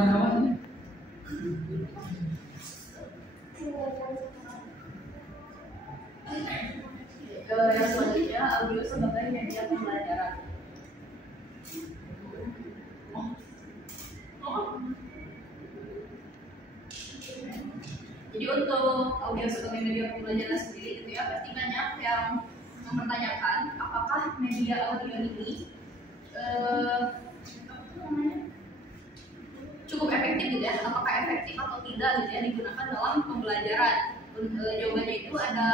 Yang selanjutnya audio sebagai media pembelajaran. Jadi untuk audio sebagai media pembelajaran sendiri gitu ya, pasti banyak yang mempertanyakan apakah media audio ini cukup efektif gitu ya, apakah efektif atau tidak gitu ya digunakan dalam pembelajaran. Jawabannya itu ada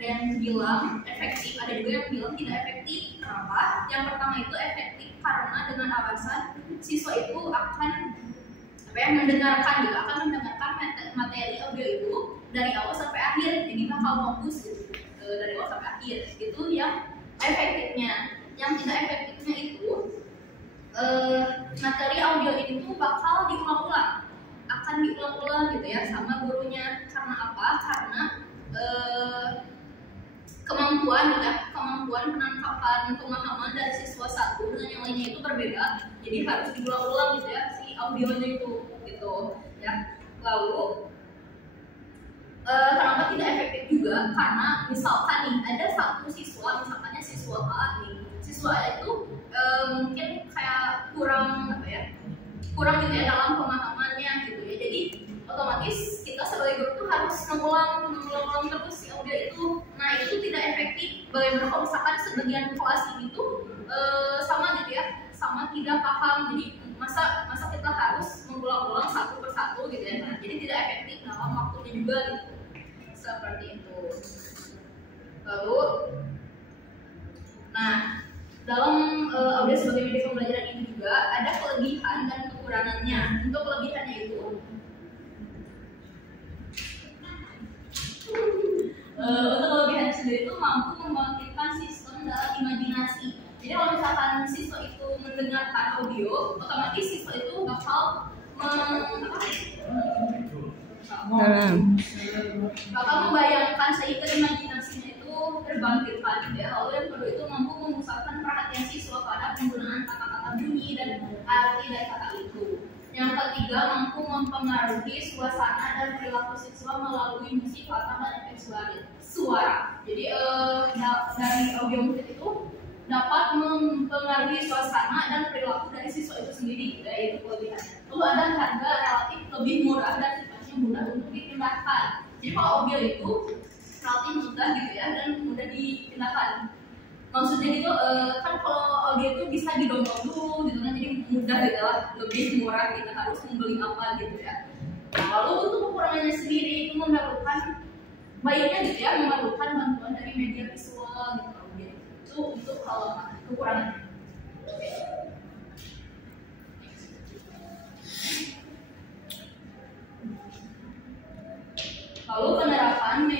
yang bilang efektif, ada juga yang bilang tidak efektif. Kenapa? Yang pertama itu efektif karena dengan alasan siswa itu akan mendengarkan gitu, akan mendengarkan materi audio itu dari awal sampai akhir, jadi bakal fokus gitu, dari awal sampai akhir. Itu yang efektifnya. Yang tidak efektifnya itu materi audio ini tuh bakal diulang-ulang, akan diulang-ulang gitu ya sama gurunya. Karena apa? Karena kemampuan penangkapan pemahaman dari siswa satu dengan yang lainnya itu berbeda, jadi harus diulang-ulang gitu ya si audionya itu gitu ya. Lalu kenapa tidak efektif juga? Karena misalkan nih ada satu siswa, misalkannya siswa A nih, siswa A itu mungkin kayak kurang gitu ya dalam pemahamannya gitu ya. Jadi otomatis kita sebagai guru tuh harus mengulang terus si audio itu. Nah itu tidak efektif. Bagaimana kalau misalkan sebagian kelas ini tuh sama gitu ya, sama tidak paham, jadi masa kita harus mengulang-ulang satu persatu gitu ya. Nah, jadi tidak efektif dalam waktunya juga gitu, seperti itu. Lalu nah dalam audio sebagai media pembelajaran ini juga ada kelebihan dan kekurangannya. Untuk kelebihannya itu untuk kelebihan sendiri itu mampu membangkitkan sistem dalam imajinasi. Jadi kalau misalkan siswa itu mendengarkan audio, otomatis siswa itu bakal membayangkan sehingga imajinasinya itu terbangkitkan gitu ya. Lalu yang kedua itu mampu memusatkan perhatian siswa pada penggunaan kata-kata bunyi dan arti dari kata itu. Yang ketiga, mampu mempengaruhi suasana dan perilaku siswa melalui musik, kata, dan efek suara. Jadi dari audio musik itu dapat mempengaruhi suasana dan perilaku dari siswa itu sendiri, yaitu kelebihannya. Lalu ada harga relatif lebih murah dan sifatnya mudah untuk dipindahkan. Jadi kalau audio itu relatif mudah gitu ya dan mudah dipindahkan. Maksudnya gitu kan kalau audio itu bisa di-download dulu gitu kan, jadi mudah gitu lah, lebih murah, kita harus membeli apa gitu ya. Nah, lalu untuk kekurangannya sendiri itu memerlukan baiknya gitu ya, memerlukan bantuan dari media visual gitu. Itu kalau kekurangannya. Oke. Lalu penerapan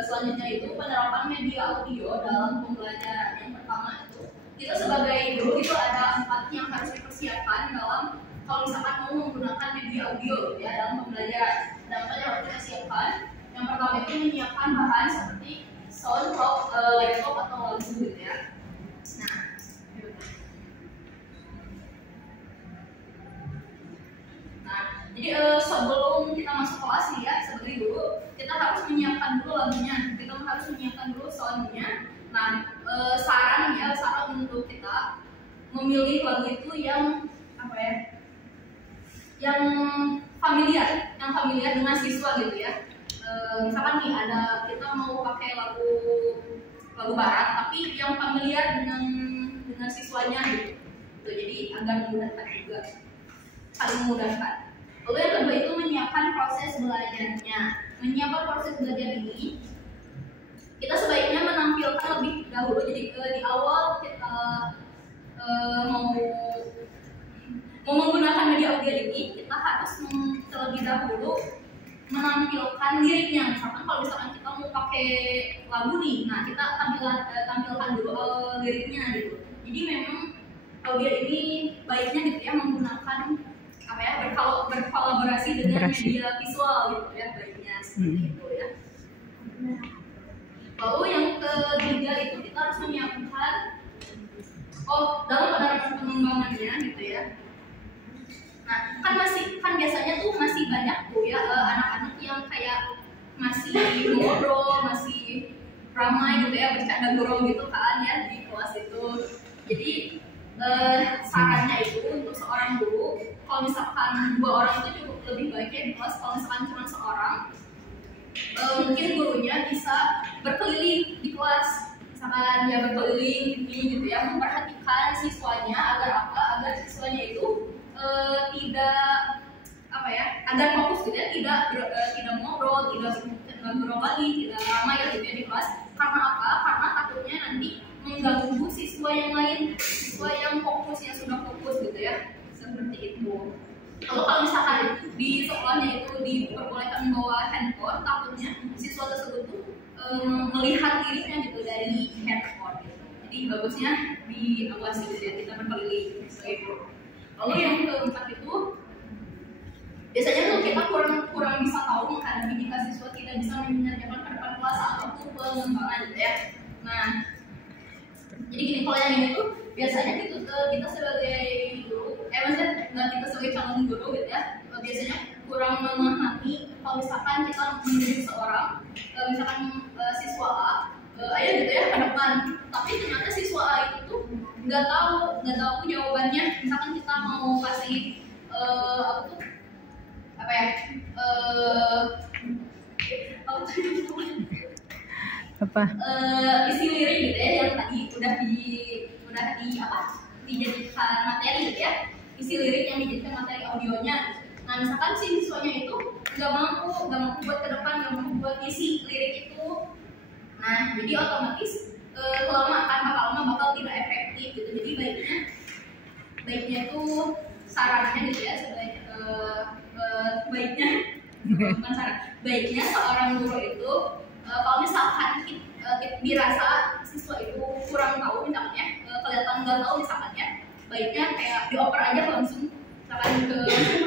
selanjutnya itu penerapan media audio dalam pembelajaran. Yang pertama itu kita sebagai guru itu ada 4 yang harus dipersiapkan dalam kalau misalkan mau menggunakan media audio ya dalam pembelajaran. Ada 4 yang harus kita siapkan. Yang pertama itu menyiapkan bahan seperti sound, laptop atau lagu gitu ya. Jadi sebelum kita masuk kelas nih ya sebagai guru, kita harus menyiapkan dulu lagunya, kita harus menyiapkan dulu soundnya. Nah saran untuk kita memilih lagu itu yang yang familiar dengan siswa gitu ya. Misalkan nih ada kita mau pakai lagu barat tapi yang familiar dengan siswanya gitu. Jadi agar memudahkan juga, saling memudahkan. Lalu yang kedua itu menyiapkan proses belajarnya. Menyiapkan proses belajar ini kita sebaiknya menampilkan lebih dahulu. Jadi di awal kita mau menggunakan media audio ini, kita harus terlebih dahulu menampilkan liriknya. Misalkan kita mau pakai lagu nih, nah kita tampilkan dulu liriknya gitu. Jadi memang audio ini baiknya gitu ya menggunakan berkolaborasi dengan media visual gitu ya, baiknya seperti itu ya. Lalu yang ketiga itu kita harus menyiapkan dalam pengembangannya gitu ya. Nah kan masih biasanya tuh masih banyak tuh ya anak-anak yang kayak masih ngobrol, masih ramai gitu ya, bercanda gurau gitu kan ya di kelas itu. Jadi sarannya itu untuk seorang guru, kalau misalkan 2 orang itu cukup lebih baik ya di kelas. Kalau misalkan cuma seorang, mungkin gurunya bisa berkeliling di kelas, misalkan dia berkeliling gitu ya, memperhatikan siswanya agar apa? Agar siswanya itu tidak apa ya, agar fokus gitu ya, tidak ngobrol, tidak ngobrol lagi, tidak ramai gitu ya di kelas. Karena apa? Karena takutnya nanti mengganggu siswa yang lain, siswa yang fokus, yang sudah fokus gitu ya, seperti itu. Kalau misalkan di sekolahnya itu diperbolehkan membawa handphone, takutnya siswa tersebut tuh melihat dirinya gitu dari handphone gitu. Jadi bagusnya diawasi gitu ya, kita berkeliling gitu. Lalu yang keempat itu biasanya tuh kita kurang bisa tahu menghadapi jika siswa tidak bisa mengerjakan pada depan kelas atau pengembangan gitu ya. Nah, jadi gini, kalau yang ini tuh biasanya kita sebagai guru, maksudnya kita sebagai calon guru gitu ya, biasanya kurang memahami kalau misalkan kita mendidik seorang, misalkan siswa A, ayo gitu ya ke depan, tapi ternyata siswa A itu tuh nggak tahu jawabannya. Misalkan kita mau kasih apa ya, isi lirik gitu ya, yang tadi udah dijadikan materi gitu ya, isi lirik yang dijadikan materi audionya. Nah, misalkan si siswanya itu nggak mampu buat ke depan, nggak mampu buat isi lirik itu, nah jadi otomatis lama bakal tidak efektif gitu. Jadi baiknya itu sarannya gitu ya, baiknya seorang guru itu kalau misalkan dirasa siswa itu kurang tahu, misalkan ya, kelihatan nggak tahu misalkan ya, baiknya kayak dioper aja langsung, misalkan ke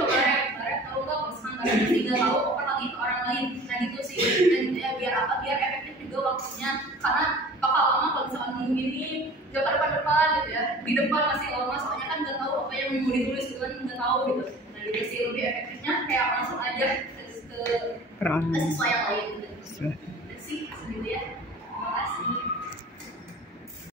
baret tahu nggak, misalkan nggak tahu oper lagi ke orang lain. Nah gitu sih, dan gitu ya, biar efektif juga waktunya, karena bakal lama kalau misalkan nunggu ini gak pada depan gitu ya, di depan masih lama soalnya kan nggak tahu apa yang mau ditulis gitu kan, nggak tahu gitu. Nah gitu sih, lebih efektifnya kayak langsung aja ke siswa yang lain gitu sih, segitu ya.